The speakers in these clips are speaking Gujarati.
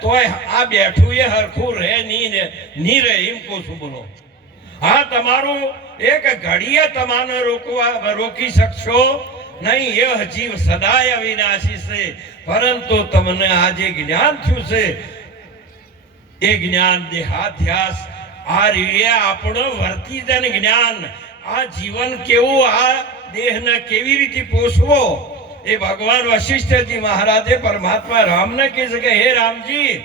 તોય આ બેઠું એ હરખું રહે નહીં ને, નહીં રહે એમ કહું છું બોલો. હા, તમારું એક ઘડીએ તમાને રોકવા, રોકી શકશો? નહીં, એ હજી સદાય અવિનાશી છે. પરંતુ તમને આ જે જ્ઞાન થયું છે. એ જ્ઞાન દેહાધ્યાસ, આ રીતે આપણો વર્તીજન જ્ઞાન. આ જીવન કેવું, આ દેહને કેવી રીતે પોષવો? એ ભગવાન વશિષ્ઠજી મહારાજે પરમાત્મા રામને કહે શકે હે રામજી,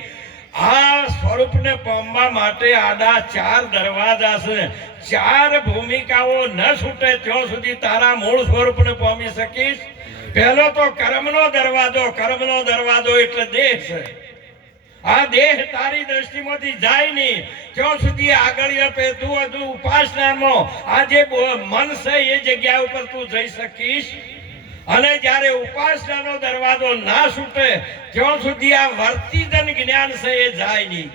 આ સ્વરૂપને પામવા માટે આડા ચાર દરવાજા છે. ચાર ભૂમિકાઓ ન છૂટે ત્યાં સુધી તારા મૂળ સ્વરૂપને પામી શકીશ. પહેલો તો કર્મનો દરવાજો કર્મનો દરવાજો એટલે દેહ છે. આ દેહ તારી દ્રષ્ટિમાંથી જાય નહીં. ત્યાં સુધી આગળ આપે તું હજુ ઉપાસનામાં આ જે મન છે એ જગ્યા ઉપર તું જઈ શકીશ. અને જ્યારે ઉપાસનાનો દરવાજો ના છૂટે ત્યાં સુધી આ વર્તીધન જ્ઞાન છે એ જાય નહીં.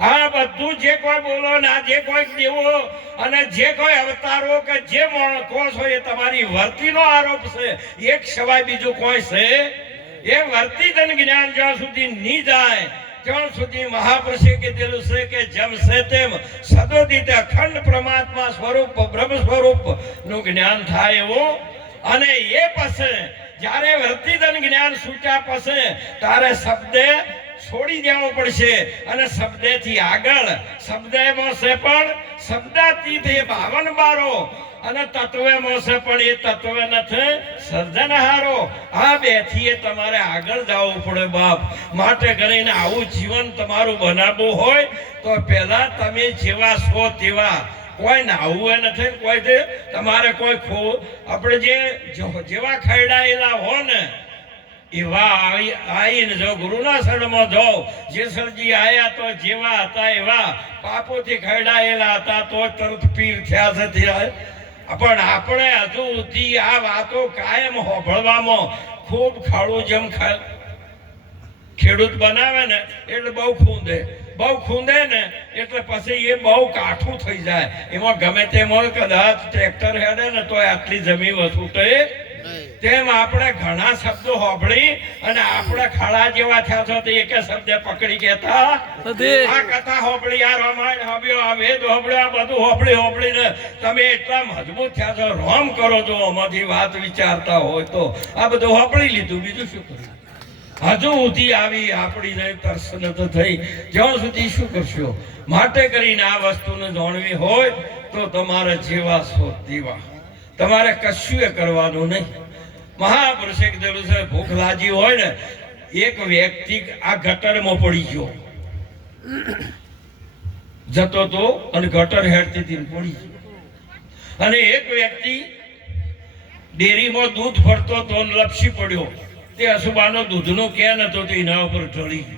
આ બધું જે કોઈ બોલો ને આ જે કોઈ દેવો અને જે કોઈ અવતારો કે જે માણસ કહો છો એ તમારી વર્તીનો આરોપ છે. એક સિવાય બીજું કોઈ છે? એ વર્તીધન જ્ઞાન જ્યાં સુધી નહીં જાય, ત્યાં સુધી મહાપુરુષે કીધેલું છે કે જેમ છે તેમ સદોદિત અખંડ પરમાત્મા સ્વરૂપ, બ્રહ્મ સ્વરૂપનું જ્ઞાન થાય એવું અને એ પછી જ્યારે વર્તીજન જ્ઞાન સૂચ્યા પછી તારે શબ્દે છોડી દેવો પડશે અને શબ્દેથી આગળ શબ્દમાં છે પણ શબ્દાતીત એ ભાવન બારો અને તત્વમાં છે પણ એ તત્વ નથી, સર્જનહારો. આ બેથી એ તમારે આગળ જવું પડે બાપ. માટે કરીને આવું જીવન તમારું બનાવવું હોય તો પહેલા તમે જેવા છો તેવા કોઈ એ નથી, કોઈ તે તમારે કોઈ ખો આપણે જે જેવા ખરડાયેલા હો ને એવા આવી આવીને જો ગુરુના શરણમાં જો જેસરજી આયા તો જેવા હતા એવા, પાપોથી ખરડાયેલા હતા, તો તરત પીર થયા છે ત્યાં. પણ આપણે હજુ સુધી આ વાતો કાયમ હોભળવામાં ખૂબ ખાડું જેમ ખેડૂત બનાવે ને, એટલે બહુ ખૂંદે બહુ ખૂંદે ને એટલે પછી એ બહુ કાઠું થઈ જાય. એમાં ગમે તેમાં કદાચ ટ્રેક્ટર હેડે ને તો આટલી જમીન વસૂટે. તેમ આપણે ઘણા શબ્દો હોભળી અને આપણે ખાડા જેવા થયા છો તો એક શબ્દ પકડી કેતા. આ કથા હોભળી આ રામાયણ હોભ્યો આ વેદ હોભળ્યો આ બધું હોભળી હોભળીને તમે એટલા મજબૂત થયા છો. રોમ કરો છો આમાંથી વાત વિચારતા હોય તો. આ બધું હોભળી લીધું. બીજું શું કર્યું? હજુ સુધી આવી આપણી તરસ તો થઈ. જ્યાં સુધી શું કરશો? માટે કરીને આ વસ્તુને જાણવી હોય તો તમારે જેવા છો તેવા તમારે કશું એ કરવાનું નહીં. મહાપુરુષે કીધેલું છે, ભૂખ લાજી હોય ને, એક વ્યક્તિ આ ગટરમાં પડી ગયો. જતો તો અને ગટર હેડતી હતી પડી ગયો. અને એક વ્યક્તિ ડેરીમાં દૂધ ભરતો તો લપસી પડ્યો. તે અસુબાનો દૂધનો કેન હતો તે એના ઉપર ઢળી ગયો.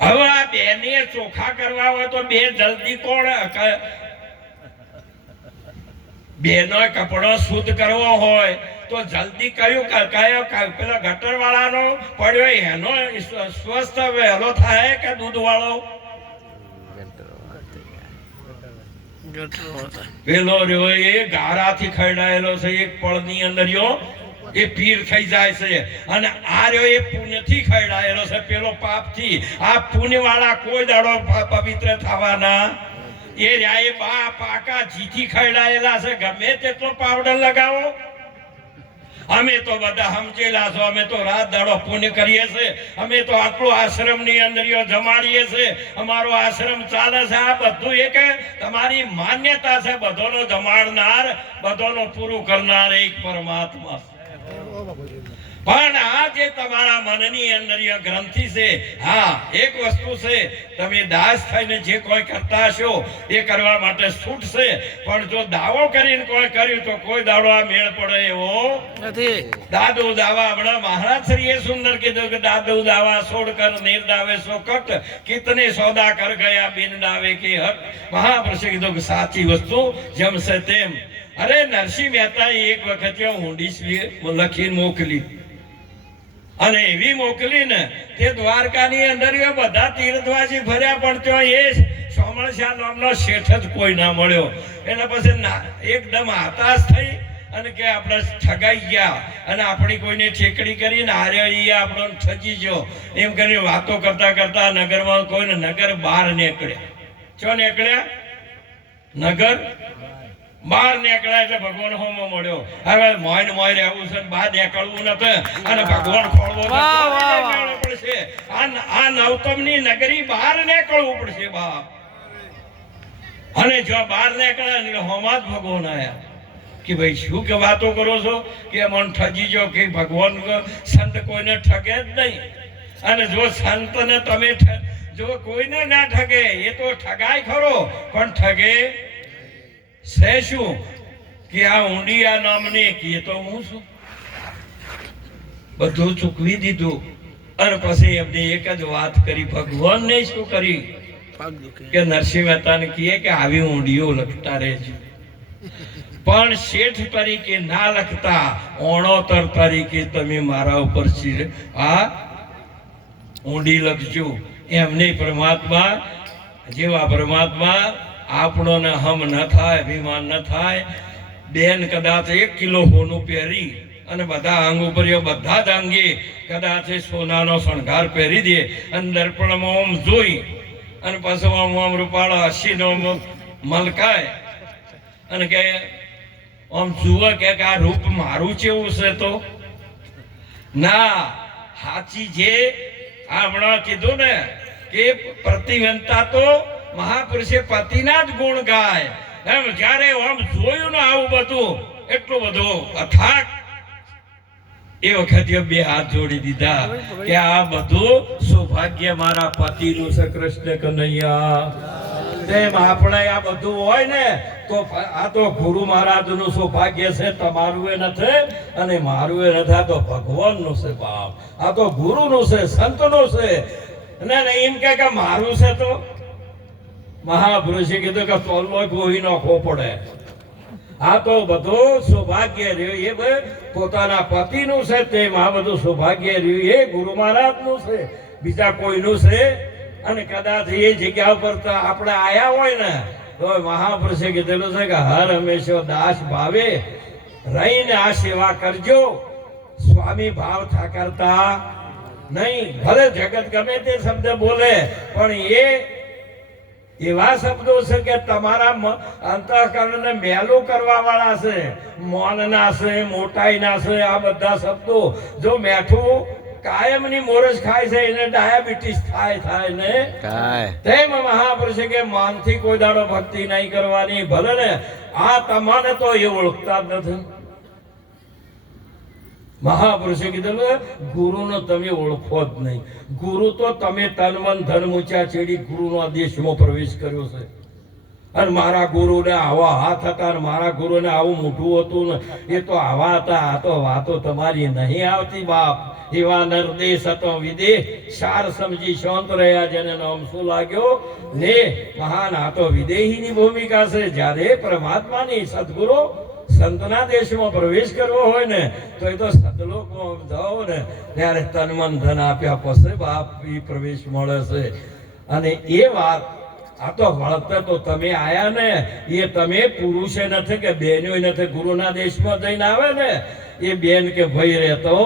હવે આ બેને ચોખા કરવા હોય તો બે જલ્દી કોણ બેનો કપડો શુદ્ધ કરવો હોય તો જલ્દી કયું કયો પેલો ગટર વાળાનો પડ્યો એનો સ્વ- સ્વસ્થ વહેલો થાય કે દૂધ વાળો પેલો રહ્યો એ ગારાથી ખરડાયેલો છે એક પળની અંદર યો એ પીર થઈ જાય છે. અને આ રહ્યો એ પુણ્યથી ખરડાયેલો છે. પેલો પાપથી. આ પુણ્યવાળા કોઈ દાડો પવિત્ર થવાના એ રહ્યા એ બા પાકા જીથી ખરડાયેલા છે. ગમે તેટલો પાવડર લગાવો. અમે તો બધા સમજેલા છો. અમે તો રાત દાડો પુણ્ય કરીએ છે. અમે તો આટલું આશ્રમની અંદર જમાડીએ છે. અમારો આશ્રમ ચાલે છે. આ બધું એક તમારી માન્યતા છે. બધોનો જમાડનાર, બધોનો પૂરું કરનાર એક પરમાત્મા. પણ આ જે તમારા મનની અંદર ગ્રંથિ છે. હા એક વસ્તુ છે. તમે દાસ થઈને જે કોઈ કરતા હશો એ કરવા માટે છૂટશે પણ જો દાવો કરીને કોઈ કર્યું તો કોઈ દાડો આ મેળ પડે એવો નથી. દાદુ દાવા હમણાં મહારાજ શ્રીએ સુંદર કીધું કે દાદુ દાવા સોડ કર નિર્દાવે સો કટ કિતને સોદા કર ગયા બિન દાવે કે હક મહાપુરુષે કીધું કે સાચી વસ્તુ જેમ છે તેમ. અરે નરસિંહ મહેતાએ એક વખત ઊંડી લખીને મોકલી. અને એવી મોકલીને તે દ્વારકાની અંદર એ બધા તીર્થવાસી ફર્યા, પણ ત્યાં એ સોમણસ્યા નામનો શેઠ જ કોઈ ના મળ્યો. એના પછી ના- એકદમ હતાશ થઈ અને કે આપણે ઠગાઈ ગયા અને આપણી કોઈને ઠેકડી કરીને હારે આપણો ઠગી ગયો. એમ કરીને વાતો કરતા કરતા નગરમાં કોઈને નગર બહાર નીકળ્યા. ચો નીકળ્યા? નગર બહાર નીકળ્યા એટલે ભગવાન હોમો મળ્યો. હવે મોઈન મોય રહેવું છે બહાર નીકળવું નથી. અને ભગવાન ખોળવો પડશે. આ નવતમની નગરી બહાર નીકળવું પડશે બાપ. અને જો બહાર નીકળ્યા એટલે હોમાં જ ભગવાન આવ્યા કે ભાઈ શું કે વાતો કરો છો? કે મન ઠગી જો કે ભગવાન સંત કોઈને ઠગે જ નહીં. અને જો સંતને તમે જો કોઈને ના ઠગે એ તો ઠગાય ખરો પણ ઠગે છે કે આ ઊંડિયા નામની કે તો હું છું. બધું ચૂકવી દીધું. અને પછી એમને એક જ વાત કરી, ભગવાનને શું કરી? કે નરસિંહ મહેતાને કહે કે આવી ઊંડિયો લખતા રહેજો. પણ શેઠ તરીકે ના લખતા, ઓણોતર તરીકે તમે મારા ઉપર આ ઊંડી લખજો. એમને પરમાત્મા, જેવા પરમાત્મા આપણોને હમ ન થાય, અભિમાન ન થાય. બેન કદાચ એક કિલો હોનું પહેરી અને બધા અંગ ઉપર બધા જ અંગે કદાચ સોનાનો શણગાર પહેરી દે. અને દર્પણમાં ઓમ જોઈ અને પાછો આમ આમ રૂપાળો હસીનો મલકાય અને કે આમ જુઓ કે આ રૂપ મારું કેવું છે તો? ના સાચી જે હમણાં કીધું ને કે પ્રતિવંતા તો મહાપુરુષે પતિના જ ગુણ ગાય. એમ જ્યારે આમ જોયું ને આવું બધું, એટલું બધું અથાક. એ વખતે બે હાથ જોડી દીધા કે આ બધું સૌભાગ્ય મારા પતિનું છે, કૃષ્ણ કનૈયા. તેમ આપણે આ બધું હોય ને, તો આ તો ગુરુ મહારાજનું સૌભાગ્ય છે, તમારું એ નથી અને મારું એ નથી, આ તો ભગવાનનું છે બાપ આ તો ગુરુનું છે, સંતનું છે. અને એમ કે મારું છે તો? મહાપુરુષે કીધું કે તોલવો ગોહી નાખવો પડે. આ તો બધું સૌભાગ્ય રહ્યું. એ પોતાના પતિનું છે તે આ બધું સૌભાગ્ય રહ્યું. એ ગુરુ મહારાજનું છે, બીજા કોઈનું છે. અને કદાચ એ જગ્યા ઉપર તો આપણે આયા હોય ને તો મહાપુરુષે કીધેલું છે કે હર હંમેશા દાસ ભાવે. રહીને આ સેવા કરજો. સ્વામી ભાવ થાકરતા નહીં. ભલે જગત ગમે તે શબ્દ બોલે, પણ એ એવા શબ્દો છે કે તમારા અંતઃકરણને મેલું કરવા વાળા છે. મોનના છે મોટાઈના છે આ બધા શબ્દો. જો મેઠું કાયમની મોરસ ખાય છે એને ડાયાબિટીસ થાય થાય ને? તેમ મહાપુરુષે કે માનથી કોઈ દાડો ભક્તિ નહીં કરવાની. ભલે ને આ તમારે તો એ ઓળખતા જ નથી. મહાપુરુષે કીધેલું ગુરુનો તમે ઓળખો જ નહીં. ગુરુ તો તમે તન મન ધન મૂચા ચેડી ગુરુનો દેશમાં પ્રવેશ કર્યો છે. અને મારા ગુરુને આવા હાથ હતા અને મારા ગુરુને આવું મોટું હતું ને, એ તો આવા હતા, આ તો વાતો તમારી નહીં આવતી બાપ. એવા નરદેશ હતો વિદેશ સાર સમજી શાંત રહ્યા જેને નામ શું લાગ્યો? ને મહાન આ તો વિદેહીની ભૂમિકા છે. જ્યારે પરમાત્માની સદગુરુ સંતના દેશમાં પ્રવેશ કરવો હોય ને તો એ તો સદલોકમાં જાઓ ને, ત્યારે તન મન ધન આપ્યા પછી બાપ એ પ્રવેશ મળે છે. અને એ વાત, આ તો વળતર તો તમે આયા ને, એ તમે પુરુષે નથી કે બહેનો નથી, ગુરુના દેશમાં જઈને આવે ને, એ બેન કે ભાઈ રહેતો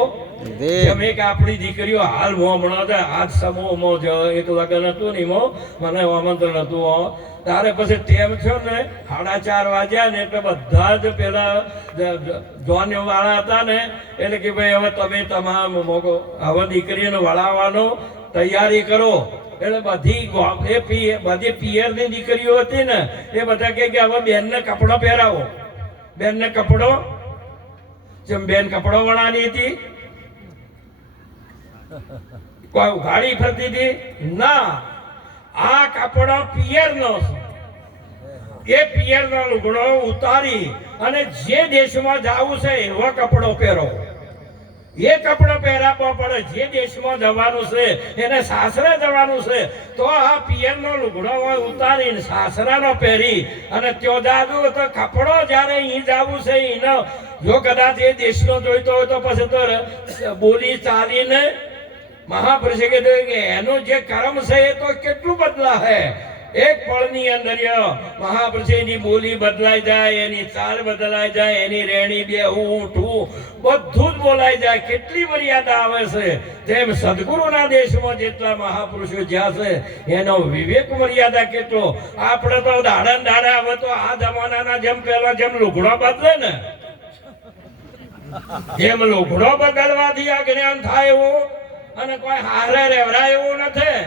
જેમ એક આપણી દીકરીઓ હાલ હમણાં જ આજ સમૂહમાં જ એક લગ્ન હતું ને એમાં મને આમંત્રણ હતું. તારે પછી ટેમ થયો ને, સાડા ચાર વાગ્યા ને એટલે બધા જ પેલા જોન વાળા હતા ને, એટલે કે ભાઈ હવે તમે તમામ મોકો, હવે દીકરીને વળાવવાનો તૈયારી કરો. એટલે બધી એ બધી પિયરની દીકરીઓ હતી ને, એ બધા કહે કે હવે બેનને કપડો પહેરાવો. બેનને કપડો. જેમ બેન કપડો વળાની હતી કોઈ ઉઘાડી ફરતી હતી? ના. આ કપડો પિયરનો છે. એ પિયરનો લુગડો ઉતારી અને જે દેશમાં જાવું છે એવો કપડો પહેરો. એ કપડો પહેરાવવો પડે, જે દેશમાં જવાનું છે એને સાસરે જવાનું છે, તો આ પિયરનો લુગડો હોય ઉતારીને સાસરાનો પહેરી અને ત્યો જાદુ તો કપડો જ્યારે અહીં જાવું છે એનો જો કદાચ એ દેશનો જોઈતો હોય તો પછી તો બોલી ચાલીને મહાપુરુષે કીધું કે એનું જે કર્મ છે એ તો કેટલું બદલા હે. એક પળની અંદર મહાપુરુષની બોલી બદલાઈ જાય, એની ચાલ બદલાઈ જાય, એની રેણી બે હું ઊઠું બધું જ બોલાઈ જાય. કેટલી મર્યાદા આવે છે. જેમ સદગુરુના દેશમાં જેટલા મહાપુરુષો જ્યાં છે, એનો વિવેક મર્યાદા કેટલો. આપણે તો દાડા દાડા હવે તો આ જમાનાના જેમ પેલા જેમ લુગડો બદલે ને. જેમ લુગડો બદલવાથી આ જ્ઞાન થાય એવું અને કોઈ હારે રેવરા એવું નથી.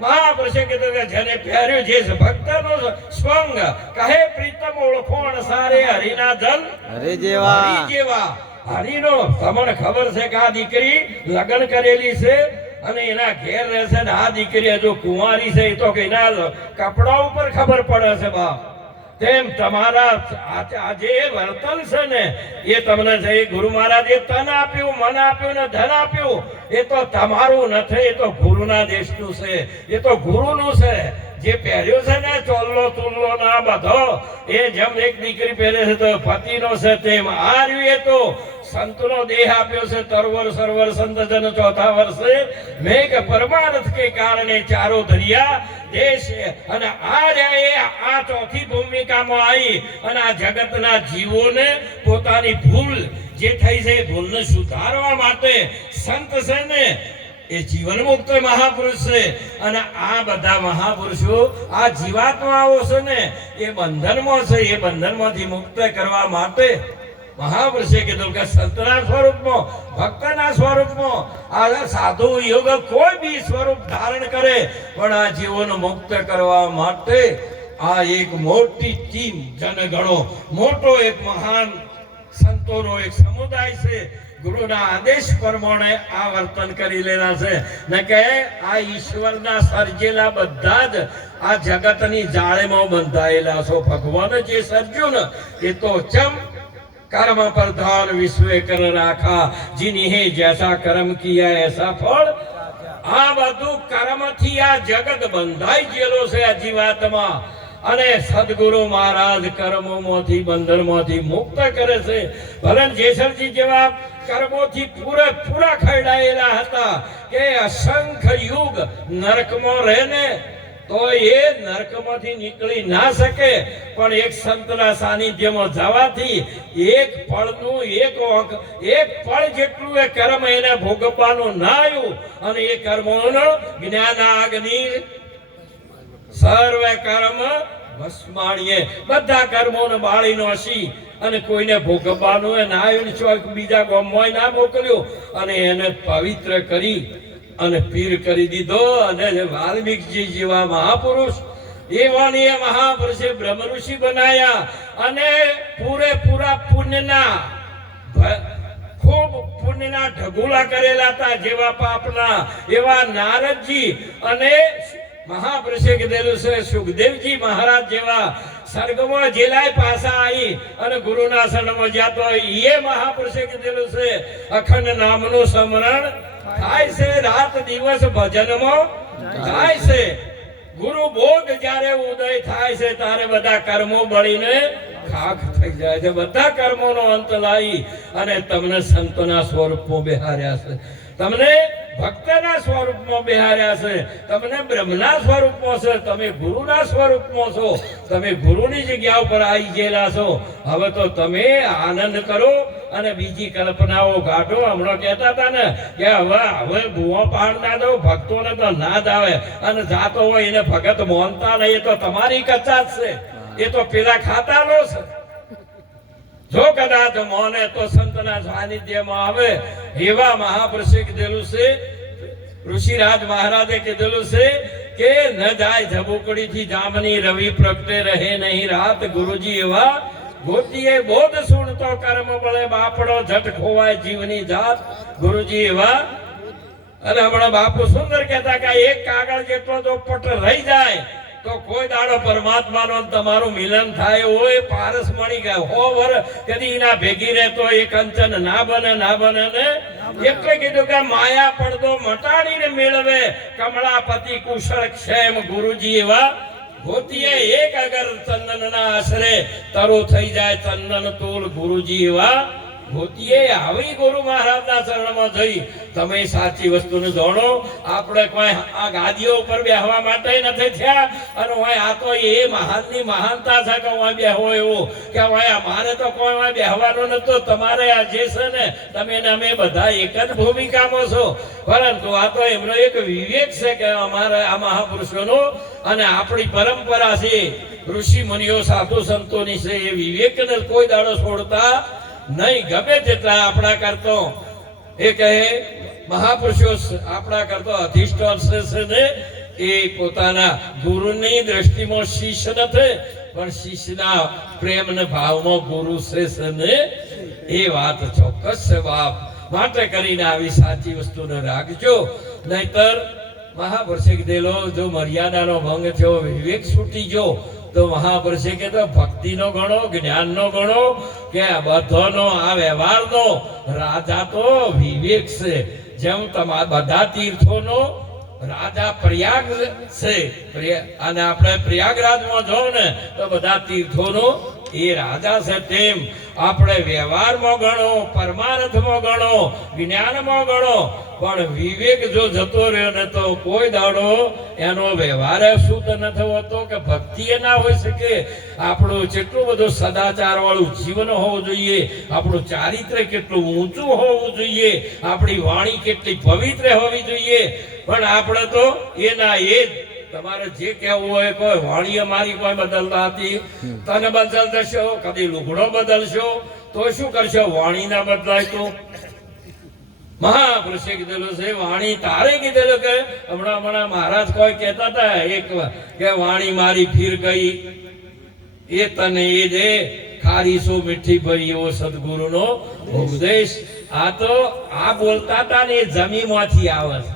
મહાપુરુષે કીધું કે જેને પહેર્યું જે ભક્તનો સ્વંગ કહે પ્રીતમ ઓળખોણ સારે હરિના જન હરે જેવા હરિ જેવા હરિનો તમને ખબર છે કે આ દીકરી લગ્ન કરેલી છે અને એના ઘેર રહેશે ને આ દીકરી હજુ કુંવારી છે એ તો કે એના કપડા ઉપર ખબર પડે છે બાપ. તેમ તમારા આ- આ જે વર્તન છે ને, એ તમને છે ગુરુ મહારાજે તન આપ્યું, મન આપ્યું ને ધન આપ્યું, એ તો તમારું નથી, એ તો ગુરુના દેશનું છે, એ તો ગુરુનું છે. જે પહેર્યો છે ને ચોલ્લો તુલ્લો ના બધો, એ જેમ એક દીકરી પહેરે છે તો પતિનો છે તેમ આ રહ્યું એ તો. સંતનો દેહ આપ્યો છે તરવર સરવર સંત જન ચોથા વર્ષે. મેઘ પરમાર્થ કે કારણે ચારો ધરિયા દેશ અને આ એ આ ચોથી ભૂમિકામાં આવી અને આ જગતના જીવોને પોતાની ભૂલ જે થઈ છે ભૂલને સુધારવા માટે સંત છે ને એ જીવન મુક્ત મહાપુરુષ છે. અને આ બધા મહાપુરુષો આ જીવાત્માઓ છે ને, એ બંધનમાં છે. એ બંધનમાંથી મુક્ત કરવા માટે મહાપુરુષે કીધું કે સંતના સ્વરૂપમાં, ભક્તના સ્વરૂપમાં, આ સાધુ યોગ કોઈ બી સ્વરૂપ ધારણ કરે, પણ આ જીવન મુક્ત કરવા માટે આ એક મોટી ટીમ જનગણો, મોટો એક મહાન સંતોનો એક સમુદાય છે. ગુરુના આદેશ પ્રમાણે આ વર્તન કરી લેલા છે. ને કે આ ઈશ્વરના સર્જેલા બધા જ આ જગતની જાળેમાં બંધાયેલા છો. ભગવાન જે સર્જ્યું ને એ તો ચમ કર્મ પર ધાર વિશ્વે કર રાખા. જીની હે જૈસા કર્મ કિયા એસા ફળ. આ બધું કર્મથી આ જગત બંધાઈ ગયેલો છે આ જીવાતમાં અને સદગુરુ મહારાજ કર્મોમાંથી, બંધનમાંથી મુક્ત કરે છે. ભલે જેસરજી જેવા કર્મોથી પૂરે પૂરા ખરડાયેલા હતા કે અસંખ્ય યુગ નરકમાં રહેને તો એ નરકમાંથી નીકળી ના શકે. પણ એક સંતના સાનિધ્યમાં જવાથી એક ફળનું એક ઓંક, એક ફળ જેટલું એ કર્મ એને ભોગવવાનું ના આવ્યું. અને એ કર્મોનો જ્ઞાનાગ્નિ સર્વે કર્મ ભસ્માણીએ બધા કર્મોને બાળીનો હસી અને કોઈને ભોગવવાનો એ ને ચોક બીજા ગામમાં ના મોકલ્યો. અને એને પવિત્ર કરી અને પીર કરી દીધો. અને વાલ્મીકજી જેવા મહાપુરુષ એવાની એ મહાપુરુષે બ્રહ્મ ઋષિ બનાયા. અને પૂરેપૂરા પુણ્યના ખૂબ પુણ્યના ઢગુલા કરેલા હતા જેવા પાપના એવા નારદજી અને મહાપુરુષે કીધેલું છે, સુખદેવજી મહારાજ જેવા સ્વર્ગમાં જેલાય પાસા આવી અને ગુરુના શરણમાં જાતો એ મહાપુરુષે કીધેલું છે, અખંડ નામનું સ્મરણ થાય છે, રાત દિવસ ભજનમાં થાય છે. ગુરુ ભોગ જ્યારે ઉદય થાય છે, ત્યારે બધા કર્મો બળીને ખાખ થઈ જાય છે. બધા કર્મોનો અંત લાવી અને તમને સંતોના સ્વરૂપમાં બેહાર્યા છે. તમને ભક્તના સ્વરૂપમાં બિહાર્યા છે. તમને બ્રહ્મના સ્વરૂપમાં છે, તમે ગુરુના સ્વરૂપમાં છો, તમે ગુરુની જગ્યા ઉપર આવી ગયેલા છો. હવે તો તમે આનંદ કરો અને બીજી કલ્પનાઓ ગાઢો હમણાં કહેતા હતા ને કે હવે હવે ભૂવો પાડ ના દો ભક્તોને તો ના જ આવે. અને જાતો હોય એને ભગત મોનતા નહીં, એ તો તમારી કચાત છે. એ તો પેલા ખાતાનો છે. જો કદાચ મોને તો સંતના સાનિધ્યમાં આવે. એવા મહાપુરુષે કીધેલું છે, ઋષિરાજ મહારાજે કીધેલું છે કે ન જાય ઝબુકડી થી જામની રવિ પ્રગટે રહે નહીં રાત, ગુરુજી એવા ગોતીએ બોધ સુણતો કર્મ બળે બાપડો જટ ખોવાય જીવની જાત. ગુરુજી એવા અને હમણાં બાપુ સુંદર કહેતા કે એક કાગળ જેટલો જો પટ રહી જાય તો કોઈ દાડો પરમાત્માનો ને તમારું મિલન થાય હોય પારસ મળી ગયા. હો વર કદી એના ભેગી રહેતો એ કંચન ના બને ના બને ને એટલે કીધું કે માયા પડદો મટાડીને મેળવે. કમળાપતિ કુશળ ક્ષેમ ગુરુજી એવા ગોતીએ. એક અગર ચંદનના આશરે તરો થઈ જાય ચંદન તોલ ગુરુજી એવા ગોતીએ, આવી ગુરુ મહારાજના શરણમાં જઈ. તમે સાચી વસ્તુને જાણો, આપણે કોઈ આ ગાદીઓ ઉપર બેહવા માટે નથી થયા. અને હોય આ તો એ મહાનની મહાનતા છે કે હું બેહવો એવો. કે હોય અમારે તો કોઈ હોય બેહવાનો નતો તમારે આ જે છે ને, તમે ને અમે બધા એક જ ભૂમિકામાં છો. પરંતુ આ તો એમનો એક વિવેક છે કે અમારે આ મહાપુરુષોનો અને આપણી પરંપરા છે. ઋષિ મુનિઓ, સાધુ સંતોની છે, એ વિવેકને કોઈ દાડો છોડતા નહીં ગમે તેટલા આપણા કરતો. એ કહે, મહાપુરુષો, આપણા કરતો અધિષ્ઠાન શ્રેષ્ઠ ને? એ પોતાના ગુરુની દ્રષ્ટિમાં શિષ્ય નથી, પણ શિષ્યના પ્રેમ ને ભાવમાં ગુરુ શ્રેષ્ઠ ને? એ વાત ચોક્કસ છે બાપ. માટે કરીને આવી સાચી વસ્તુને રાખજો. નહીતર મહાપુરુષે કીધેલો, જો મર્યાદાનો ભંગ થયો, વિવેક છૂટી ગયો તો મહાપુરુષે કીધો ભક્તિનો ગણો, જ્ઞાનનો ગણો, કે બધાનો, આ વ્યવહારનો, રાજા તો વિવેક છે. જેમ તમારા બધા તીર્થોનો રાજા પ્રયાગ છે. અને આપણે પ્રયાગરાજમાં જો ને, તો બધા તીર્થોનો એ રાજા છે તેમ આપણે વ્યવહારમાં ગણો, પરમાર્થમાં ગણો, જ્ઞાનમાં ગણો, પણ વિવેક જો જતો રહ્યો ને તો કોઈ દાડો એનો વ્યવહાર શુદ્ધ નથી હોતો કે ભક્તિ એ ના હોઈ શકે. આપણું જેટલું બધું સદાચાર વાળું જીવન હોવું જોઈએ, આપણું ચારિત્ર કેટલું ઊંચું હોવું જોઈએ, આપણી વાણી કેટલી પવિત્ર હોવી જોઈએ. પણ આપણે તો એના એ જ તમારે જે કહેવું હોય કોઈ વાણીએ મારી કોઈ બદલતા હતી તને બદલ દેશો કદી લુગડો બદલશો તો શું કરશો? વાણી ના બદલાય તો? મહાપુરુષે કીધેલું છે વાણી તારે કીધેલું કે હમણાં હમણાં મહારાજ કોઈ કહેતા હતા એક કે વાણી મારી ફીર ગઈ. એ તને એ દે ખારી સો મીઠી ભરી એવો સદગુરુનો ઉપદેશ. આ તો આ બોલતા હતા ને એ જમીમાંથી આવે છે.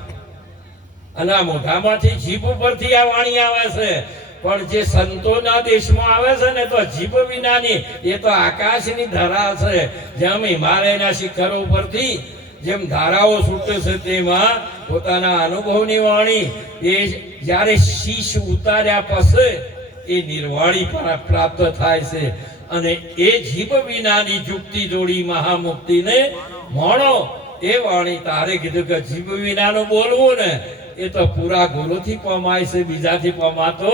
અને આ મોઢામાંથી જીભ ઉપરથી આ વાણી આવે છે. પણ જે સંતોના દેશમાં આવે છે ને, તો જીભ વિનાની, એ તો આકાશની ધરા છે. જેમ હિમાલયના શિખરો ઉપરથી જેમ ધારાઓ છૂટે છે તેમાં પોતાના અનુભવની વાણી, એ જ્યારે શીશ ઉતાર્યા પછી એ નિર્વાણી પ્રા- પ્રાપ્ત થાય છે. અને એ જીભ વિનાની જુક્તિ જોડી મહામુક્તિને મોણો, એ વાણી તારે કીધું કે જીભ વિનાનું બોલવું ને એ તો પૂરા ગુરુથી પમાય છે બીજાથી પમાતો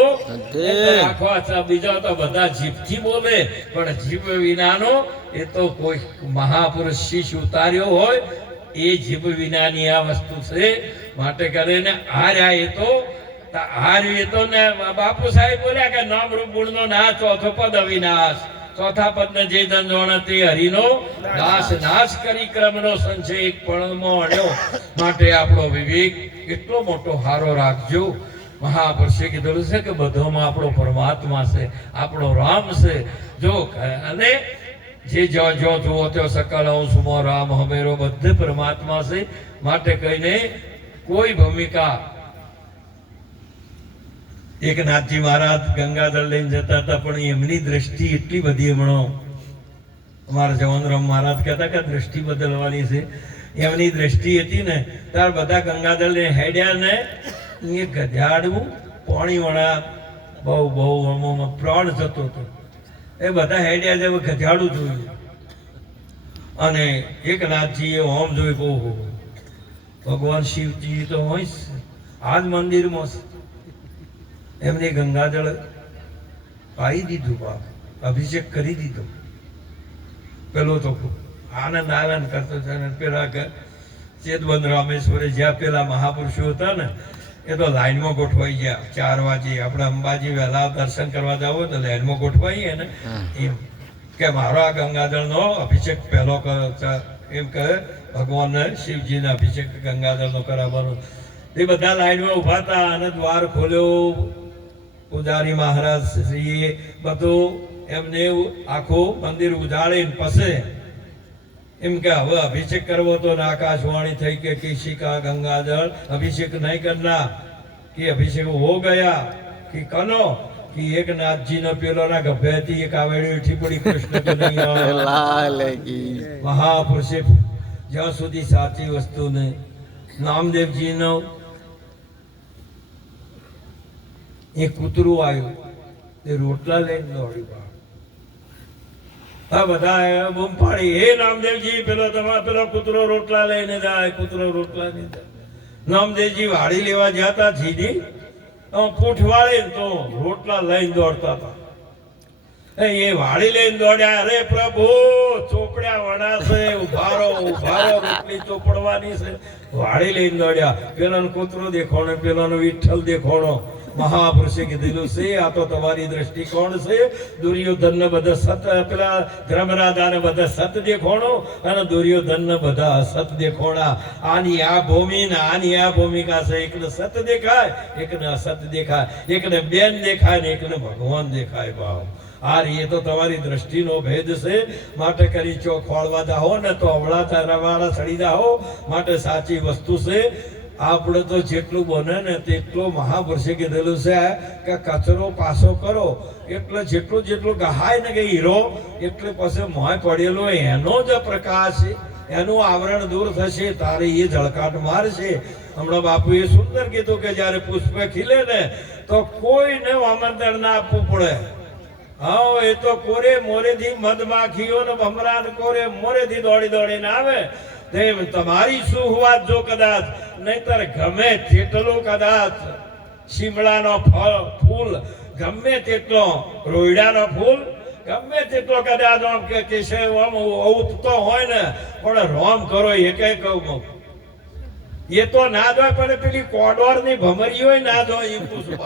બીજા તો આખો આછા બીજો તો બધા જીભથી બોલે પણ જીભ વિનાનો એ તો કોઈ મહાપુરુષ શીશ ઉતાર્યો હોય એ જીભ વિનાની આ વસ્તુ છે. માટે કરીને હાર્યા એ તો તા એ તો ને બાપુ સાહેબ બોલ્યા કે નામ રૂપ ગુણનો નાશ ચોથો પદ અવિનાશ. ચોથા પદને જે ધન જોણે તે હરિનો નાશ. નાશ કરી ક્રમનો સંશય એક પણમાં અડ્યો. માટે આપણો વિવેક એટલો મોટો હારો રાખજો. મહાપુરુષે કીધેલું છે કે બધામાં આપણો પરમાત્મા છે, આપણો રામ છે. જો, અને જે જો જો જુઓ તો સકલ સુમો રામ, હમેરો બધે પરમાત્મા છે. માટે કહીને કોઈ ભૂમિકા એક નાથજી મહારાજ ગંગાધર લઈને જતા હતા, પણ એમની દ્રષ્ટિ એટલી બધી હમણાં અમારા જવાનરામ મહારાજ કહેતા કે દ્રષ્ટિ બદલવાની છે. એમની દ્રષ્ટિ હતી ને, તાર બધા ગંગાધર લઈને હેડ્યા ને એ ગધાડવું પાણી વણા બહુ બહુ અમોમાં પ્રાણ જતો હતો. એ બધા હેડ્યા જેવું ગધાડું જોયું. અને એક નાથજીએ ઓમ જોયું બહુ ભગવાન શિવજી તો હોય આ જ મંદિરમાં એમને ગંગાજળ પાઈ દીધું, બાપ. અભિષેક કરી દીધો. પેલો તો આનંદ આનંદ કરતો છે અને પેલા ચેતબંધ રામેશ્વરે જ્યાં પેલા મહાપુરુષો હતા ને એ તો લાઈનમાં ગોઠવાઈ ગયા. ચાર વાગે આપણે અંબાજી વહેલા દર્શન કરવા જાવ તો લાઈનમાં ગોઠવાઈએ ને. એમ કે મારો આ ગંગાધળનો અભિષેક પહેલો એમ કહે ભગવાનને શિવજીને અભિષેક ગંગાધળનો કરાવવાનો. એ બધા લાઈનમાં ઊભા હતા અને દ્વાર ખોલ્યો. પૂજારી મહારાજ શ્રીએ બધું એમને આખું મંદિર ઉજાડીને પછી એમ કે હવે અભિષેક કરવો તો આકાશવાણી થઈ કે કિશિકા ગંગાજળ અભિષેક નહીં કરના કે અભિષેક હો ગયા કે કનો કે એક નાથજી નો પેલો ના ગભેથી એક આવેડી ઉઠી પડી કૃષ્ણ મહાપુરુષે જ્યાં સુધી સાચી વસ્તુને નામદેવજીનો એ કૂતરું આવ્યું એ રોટલા લઈને દોડ્યું. આ બધા બૂમ પાડી. હે નામદેવજી, પેલો તમારે પેલો કૂતરો રોટલા લઈને જાય, કૂતરો રોટલા લઈને જાય. નામદેવજી વાડી લેવા જતા જીદી. પૂંઠ વાળી તો રોટલા લઈને દોડતા હતા. એ વાળી લઈને દોડ્યા. અરે પ્રભુ, ચોપડ્યા વણાશે ઉભારો ઉભારો, રોટલી ચોપડવાની છે. વાળી લઈને દોડ્યા. પેલાનો કૂતરો દેખોણો પેલાનો વિઠ્ઠલ દેખોણો. મહાપુરુષે કીધેલું છે, આ તો તમારી દ્રષ્ટિકોણ છે. દુર્યોધન બધા સત, પેલા ધર્મરાજા ને બધા સત દેખોણો અને દુર્યોધન બધા અસત દેખોણા. આની આ ભૂમિ ને આની આ ભૂમિકા છે એકને સત દેખાય, એકને અસત દેખાય. એકને બેન દેખાય ને એકને ભગવાન દેખાય ભાવ આ રીએ તો તમારી દ્રષ્ટિનો ભેદ છે. માટે કરી ચો ખોળવા જાઓ ને તો અવળા રવાળા સડી જાઓ. માટે સાચી વસ્તુ છે. આપણે તો જેટલું બને ને તેટલું મહાપુરુષે કીધેલું છે કે કચરો પાસો કરો. એટલે જેટલું જેટલું ગહાય ને કે હીરો, એટલે પછી મોય પડેલો એનો જ પ્રકાશ એનું આવરણ દૂર થશે, તારે એ ઝળકાટ મારશે. હમણાં બાપુએ સુંદર કીધું કે જ્યારે પુષ્પ ખીલે ને, તો કોઈને આમંત્રણ ના આપવું પડે. હા, એ તો કોરે મોરેથી મધમાખીઓ ને ભમરા કોરે મોરેથી દોડી દોડીને આવે. તેમ તમારી શું વાત જો કદાચ, નહીતર ગમે તેટલો કદાચ. શિમળાનો ફળ, ફૂલ, ગમે તેટલો, રોયડાનો ફૂલ, ગમે તેટલો કદાચ આમ કે કેશે આમ ઉપતો હોય ને, પણ રોમ કરો એક કહું એ તો ના દોય પણ પેલી કોડોરની ભમરી હોય ના દોય એ પૂછું.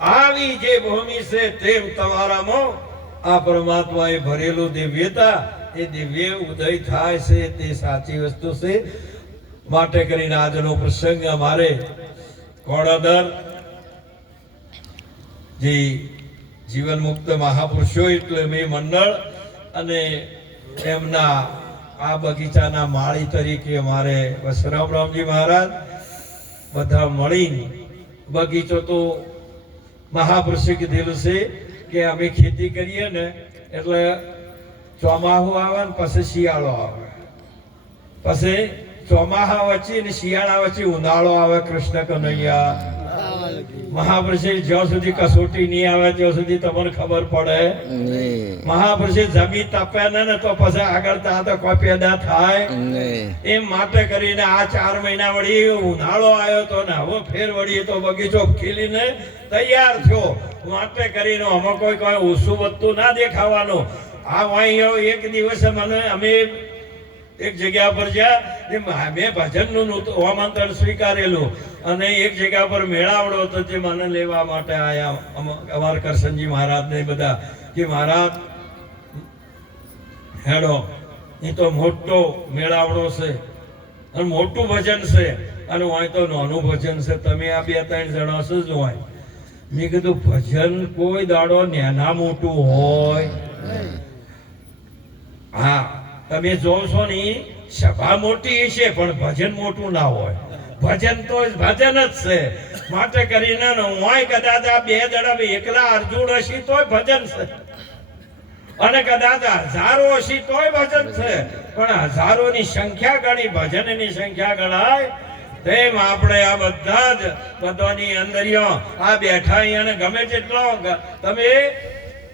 આવી જે ભૂમિ છે તેમ તમારામાં આ પરમાત્માએ ભરેલું દિવ્યતા એ દિવ્ય ઉદય થાય છે, તે સાચી વસ્તુ છે. માટે કરીને આજનો પ્રસંગ અમારે કોણાદર જે જીવન મુક્ત મહાપુરુષો એટલે મેં મંડળ અને એમના આ બગીચાના માળી તરીકે અમારે વસરામ રામજી મહારાજ બધા મળીને બગીચો તો મહાપુરુષે કીધેલું છે કે અમે ખેતી કરીએ ને એટલે ચોમાહું આવે ને પછી શિયાળો આવે. પછી ચોમાહા વચ્ચે ને શિયાળા વચ્ચે ઉનાળો આવે કૃષ્ણ કનૈયા. મહાપુરુષે જ્યાં સુધી કસોટી નહીં આવે ત્યાં સુધી તમને ખબર પડે. મહાપુરુષે જમીન તપે ને તો પછી આગળ ત્યાં તો કોઈ પેદા થાય. એ માટે કરીને આ ચાર મહિના વળી ઉનાળો આવ્યો તો ને હવે ફેર વળી તો બગીચો ખીલીને તૈયાર થયો. માટે કરીને આમાં કોઈ કોઈ ઓછું વધતું ના દેખાવાનું. આ વાંહીઓ એક દિવસે મને, અમે એક જગ્યા પર જ્યાં મેં ભજનનું નહોતું આમંત્રણ સ્વીકારેલું. અને એક જગ્યા પર મેળાવડો હતો, જે મને લેવા માટે આયા અમાર કરશનજી મહારાજ ને બધા, કે મહારાજ, હેડો, એ તો મોટો મેળાવડો છે, અને મોટું ભજન છે, અને હોય તો નાનું ભજન છે, તમે આ બે ત્રણ જણા છો જ હોય. મેં કીધું, ભજન કોઈ દાડો નાના મોટું હોય. હા, તમે જોશો ને, સભા મોટી છે, પણ ભજન મોટું ના હોય. ભજન તો ભજન જ છે. માટે કરીને હોય કદાચ આ બે દડા એકલા અર્જુન હશી તોય ભજન છે. અને કદાચ હજારો હશી તોય ભજન છે. પણ હજારોની સંખ્યા ગણી, ભજનની સંખ્યા ગણાય, તેમ આપણે આ બધા જ બધાની અંદરિયો આ બેઠા અને ગમે તેટલો તમે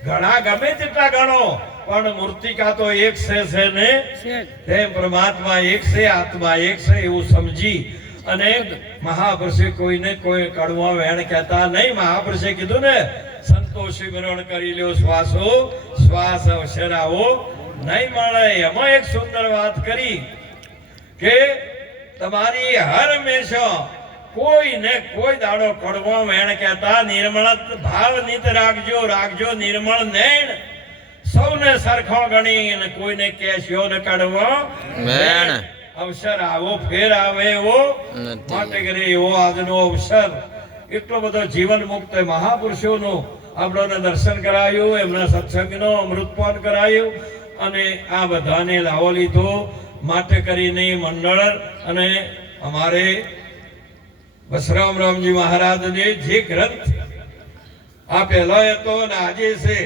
ઘણા ગમે તેટલા ગણો. પણ મૂર્તિકા તો એક છે છે ને? હે પરમાત્મા એક છે આત્મા એક છે એવું સમજી. અને મહાપુરુષે કોઈને કોઈ કડવા વેણ કહેતા નહીં. મહાપુરુષે કીધું ને સંતોષી ગ્રહણ કરી લ્યો શ્વાસો શ્વાસ અવસરાવો નહીં મળે. એમાં એક સુંદર વાત કરી કે તમારી હર હંમેશા કોઈ ને કોઈ દાડો કડવો વેણ કહેતા નિર્મળ ભાવ નિત રાખજો રાખજો નિર્મળ નૈણ. સૌને સરખો ગણી અને કોઈને કહેશો ન કાઢવો. મેણ. અવસર આવો ફેર આવે એવો. માટે કરી એવો આજનો અવસર. એટલો બધો જીવન મુક્ત મહાપુરુષોનો આપણને દર્શન કરાયું એમના સત્સંગનો અમૃતપાન કરાયું અને આ બધાને લાવો લીધો. માટે કરીને મંડળ અને અમારે બસરામ રામજી મહારાજને જે ગ્રંથ આ પહેલો હતો અને આજે છે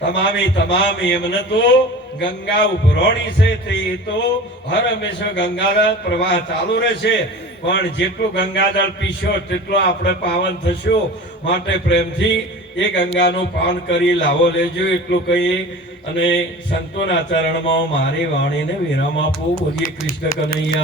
તમામે તમામ એમ તો ગંગા ઉભરોણી છે તે તો હર હંમેશા ગંગાદળ પ્રવાહ ચાલુ રહેશે. પણ જેટલું ગંગાદળ પીશો તેટલો આપણે પાવન થશો. માટે પ્રેમથી એ ગંગાનું પાન કરી લાવો લેજો એટલું કહીએ. અને સંતોના ચરણમાં મારી વાણીને વિરામ આપો. બોલીએ કૃષ્ણ કનૈયા.